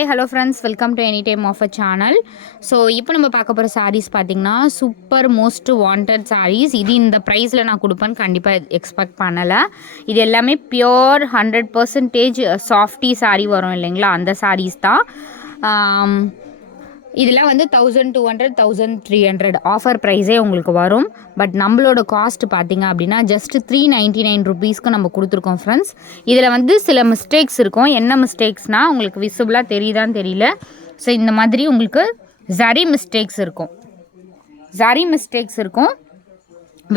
Hi hello friends, welcome to any time of a channel. So இப்போ நம்ம பார்க்க போகிற சாரீஸ் பார்த்திங்கன்னா சூப்பர் மோஸ்ட் வாண்டட் சாரீஸ். இது இந்த ப்ரைஸில் நான் கொடுப்பேன்னு கண்டிப்பாக எக்ஸ்பெக்ட் பண்ணலை. இது எல்லாமே பியோர் 100% சாஃப்டி சாரீ வரும் இல்லைங்களா, அந்த சாரீஸ் தான். இதெல்லாம் வந்து 1200 1300 ஆஃபர் ப்ரைஸே உங்களுக்கு வரும். பட் நம்மளோட காஸ்ட் பார்த்திங்க அப்படின்னா ஜஸ்ட் 399 ருபீஸ்க்கு நம்ம கொடுத்துருக்கோம் ஃப்ரெண்ட்ஸ். இதில் வந்து சில மிஸ்டேக்ஸ் இருக்கும். என்ன மிஸ்டேக்ஸ்னால் உங்களுக்கு விசிபிளாக தெரியுதான்னு தெரியல. ஸோ இந்த மாதிரி உங்களுக்கு ஜரி மிஸ்டேக்ஸ் இருக்கும்.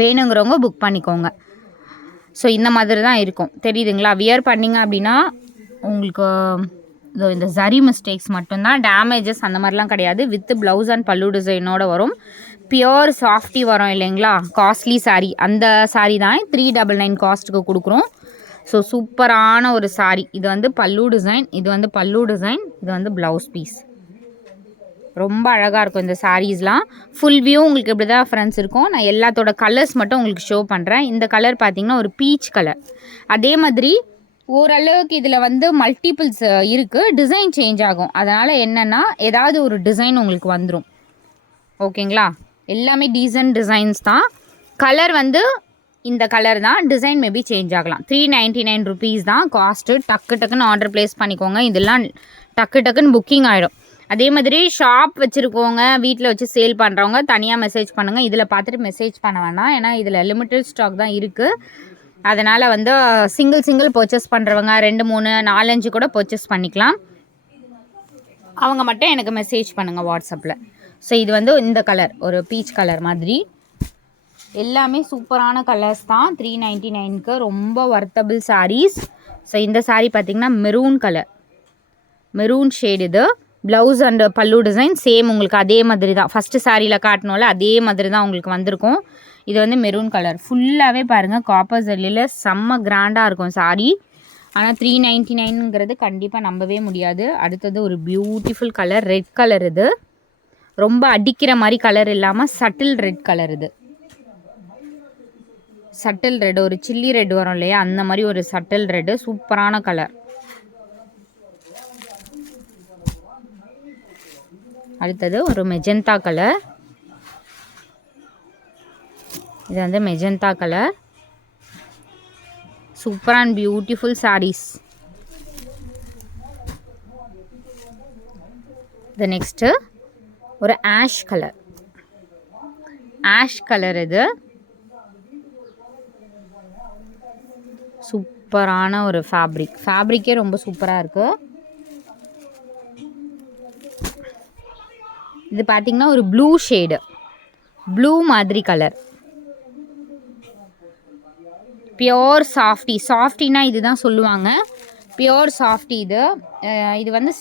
வேணுங்கிறவங்க புக் பண்ணிக்கோங்க. ஸோ இந்த மாதிரி தான் இருக்கும், தெரியுதுங்களா? வியர் பண்ணிங்க அப்படின்னா உங்களுக்கு இந்த ஜரி மிஸ்டேக்ஸ் மட்டும்தான், டேமேஜஸ் அந்த மாதிரிலாம் கிடையாது. வித் ப்ளவுஸ் அண்ட் பல்லு டிசைனோடு வரும். பியோர் சாஃப்டி வரும் இல்லைங்களா, காஸ்ட்லி சாரீ. அந்த சாரீ தான் 399 காஸ்ட்டுக்கு கொடுக்குறோம். ஸோ சூப்பரான ஒரு சாரீ. இது வந்து பல்லு டிசைன், இது வந்து ப்ளவுஸ் பீஸ். ரொம்ப அழகாக இருக்கும் இந்த சாரீஸ்லாம். ஃபுல் வியூ உங்களுக்கு இப்படி தான் ஃப்ரெண்ட்ஸ் இருக்கும். நான் எல்லாத்தோட கலர்ஸ் மட்டும் உங்களுக்கு ஷோ பண்ணுறேன். இந்த கலர் பார்த்திங்கன்னா ஒரு பீச் கலர். அதே மாதிரி ஓரளவுக்கு இதில் வந்து மல்டிபிள்ஸ் இருக்குது, டிசைன் சேஞ்ச் ஆகும். அதனால் என்னென்னா ஏதாவது ஒரு டிசைன் உங்களுக்கு வந்துடும். ஓகேங்களா? எல்லாமே டீசன்ட் டிசைன்ஸ் தான். கலர் வந்து இந்த கலர் தான், டிசைன் மேபி சேஞ்ச் ஆகலாம். 399 ருபீஸ் தான் காஸ்ட்டு. டக்குன்னு ஆர்டர் ப்ளேஸ் பண்ணிக்கோங்க. இதெல்லாம் டக்குன்னு புக்கிங் ஆகிடும். அதே மாதிரி ஷாப் வச்சுருக்கோங்க, வீட்டில் வச்சு சேல் பண்ணுறவங்க தனியாக மெசேஜ் பண்ணுங்கள். இதில் பார்த்துட்டு மெசேஜ் பண்ண வேணாம், ஏன்னா இதில் லிமிட்டட் ஸ்டாக் தான் இருக்குது. அதனால் வந்து சிங்கிள் பர்ச்சேஸ் பண்ணுறவங்க 2 3 4 5 கூட பர்ச்சேஸ் பண்ணிக்கலாம். அவங்க மட்டும் எனக்கு மெசேஜ் பண்ணுங்கள் வாட்ஸ்அப்பில். ஸோ இது வந்து இந்த கலர் ஒரு பீச் கலர் மாதிரி. எல்லாமே சூப்பரான கலர்ஸ் தான். 399க்கு ரொம்ப வர்த்தபிள் சாரீஸ். ஸோ இந்த சாரீ பார்த்திங்கன்னா மெரூன் கலர், மெரூன் ஷேட். இது ப்ளவுஸ் அண்ட் பல்லு டிசைன் சேம் உங்களுக்கு அதே மாதிரி தான். ஃபஸ்ட்டு சாரியில் காட்டணும்ல அதே மாதிரி தான் உங்களுக்கு வந்திருக்கும். இது வந்து மெரூன் கலர். ஃபுல்லாகவே பாருங்கள் காப்பர் ஜரியில் செம்ம கிராண்டாக இருக்கும் சாரீ. ஆனால் 399ங்கிறது கண்டிப்பாக நம்பவே முடியாது. அடுத்தது ஒரு பியூட்டிஃபுல் கலர், ரெட் கலர். இது ரொம்ப அடிக்கிற மாதிரி கலர் இல்லாமல் சட்டில் ரெட் கலர். இது சட்டில் ரெட், ஒரு சில்லி ரெட் வரும் இல்லையா, அந்த மாதிரி ஒரு சட்டில் ரெட்டு. சூப்பரான கலர். அடுத்தது ஒரு மெஜந்தா கலர். இது வந்து magenta colour. Super and beautiful sarees. இது நெக்ஸ்ட்டு ஒரு ஆஷ் கலர். இது சூப்பரான ஒரு ஃபேப்ரிக்கே ரொம்ப சூப்பராக இருக்குது. இது பார்த்திங்கன்னா ஒரு ப்ளூ ஷேடு, ப்ளூ மாதிரி கலர். பியோர் சாஃப்டினா இதுதான் சொல்லுவாங்க, பியோர் சாஃப்டி. இது வந்து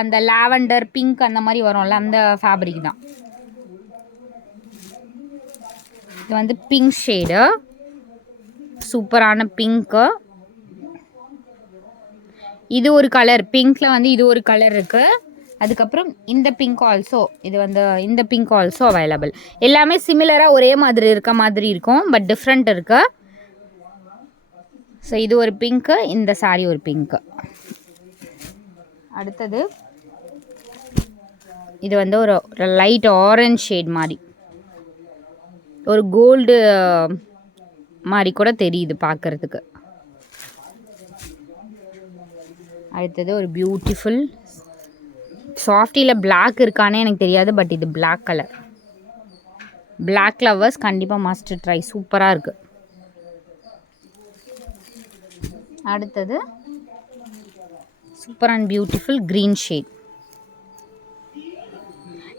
அந்த லாவெண்டர் பிங்க் அந்த மாதிரி வரும்ல, அந்த ஃபேப்ரிக் தான். இது வந்து பிங்க் ஷேடு, சூப்பரான பிங்க்கு. இது ஒரு கலர், பிங்க்கில் வந்து இது ஒரு கலர் இருக்குது. அதுக்கப்புறம் இந்த பிங்க் ஆல்சோ, இது வந்து இந்த பிங்க் ஆல்சோ அவைலபிள். எல்லாமே சிமிலராக ஒரே மாதிரி இருக்க மாதிரி இருக்கும், பட் டிஃப்ரெண்ட் இருக்குது. ஸோ இது ஒரு பிங்க்கு, இந்த சாரீ ஒரு பிங்க்கு. அடுத்தது இது வந்து ஒரு லைட் ஆரஞ்ச் ஷேட் மாதிரி, ஒரு கோல்டு மாதிரி கூட தெரியுது பார்க்குறதுக்கு. அடுத்தது ஒரு பியூட்டிஃபுல் சாஃப்டியில் பிளாக் இருக்கானே எனக்கு தெரியாது, பட் இது பிளாக் கலர். பிளாக் லவர்ஸ் கண்டிப்பாக மஸ்ட் ட்ரை, சூப்பராக இருக்குது. அடுத்தது super and beautiful green shade.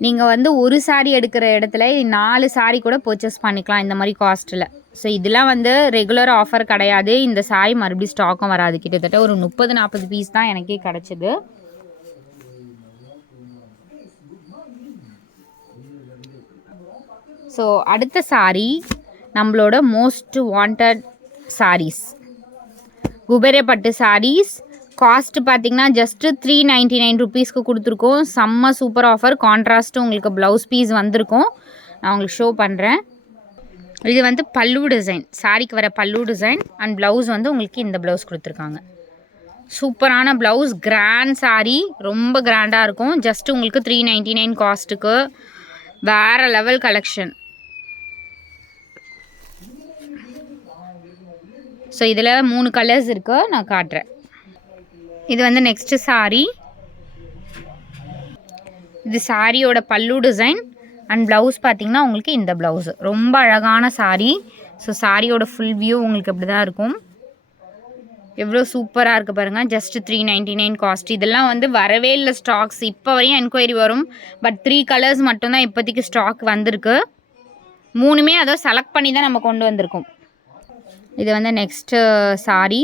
நீங்கள் வந்து ஒரு சாரீ எடுக்கிற இடத்துல 4 சாரீ கூட பர்ச்சேஸ் பண்ணிக்கலாம் இந்த மாதிரி காஸ்ட்டில். ஸோ இதெல்லாம் வந்து ரெகுலர் ஆஃபர் கிடையாது. இந்த சாரீ மறுபடியும் ஸ்டாக்கும் வராது. கிட்டத்தட்ட ஒரு 30-40 பீஸ் தான் எனக்கே கிடச்சிது. ஸோ அடுத்த சாரீ நம்மளோட most wanted saris, குபேரப்பட்டு saris. Cost பார்த்திங்கன்னா ஜஸ்ட்டு 399 ருபீஸ்க்கு கொடுத்துருக்கோம். செம்ம சூப்பர் ஆஃபர். கான்ட்ராஸ்ட்டு உங்களுக்கு ப்ளவுஸ் பீஸ் வந்திருக்கும், நான் உங்களுக்கு ஷோ பண்ணுறேன். இது வந்து பல்லு டிசைன், சாரீக்கு வர பல்லு டிசைன் அண்ட் ப்ளவுஸ் வந்து உங்களுக்கு இந்த ப்ளவுஸ் கொடுத்துருக்காங்க. சூப்பரான ப்ளவுஸ், கிராண்ட் சாரீ, ரொம்ப கிராண்டாக இருக்கும். ஜஸ்ட் உங்களுக்கு 399 காஸ்ட்டுக்கு வேறு லெவல் கலெக்ஷன். ஸோ இதில் 3 கலர்ஸ் இருக்கு, நான் காட்டுறேன். இது வந்து நெக்ஸ்ட்டு சாரீ. இது சாரியோட பல்லு டிசைன் அண்ட் ப்ளவுஸ் பார்த்திங்கன்னா உங்களுக்கு இந்த ப்ளவுஸு ரொம்ப அழகான சாரீ. ஸோ சாரியோட ஃபுல் வியூ உங்களுக்கு இப்படி தான் இருக்கும். எவ்வளோ சூப்பராக இருக்குது பாருங்கள். Just 399 cost. இதெல்லாம் வந்து வரவே இல்லை ஸ்டாக்ஸ். இப்போ வரையும் என்கொயரி வரும். பட் 3 கலர்ஸ் மட்டும்தான் இப்போதைக்கு ஸ்டாக் வந்திருக்கு. 3மே அதை செலக்ட் பண்ணி தான் நம்ம கொண்டு வந்திருக்கோம். இது வந்து நெக்ஸ்ட்டு சாரீ.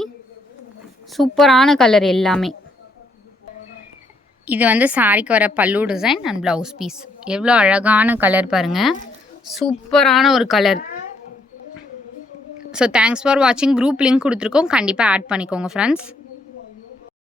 சூப்பரான கலர் எல்லாமே. இது வந்து சாரிக்கு வர பல்லு டிசைன் அண்ட் ப்ளவுஸ் பீஸ். எவ்வளோ அழகான கலர் பாருங்கள். சூப்பரான ஒரு கலர். ஸோ தேங்க்ஸ் ஃபார் வாட்சிங். குரூப் லிங்க் கொடுத்துருக்கோம், கண்டிப்பாக ஆட் பண்ணிக்கோங்க ஃப்ரெண்ட்ஸ்.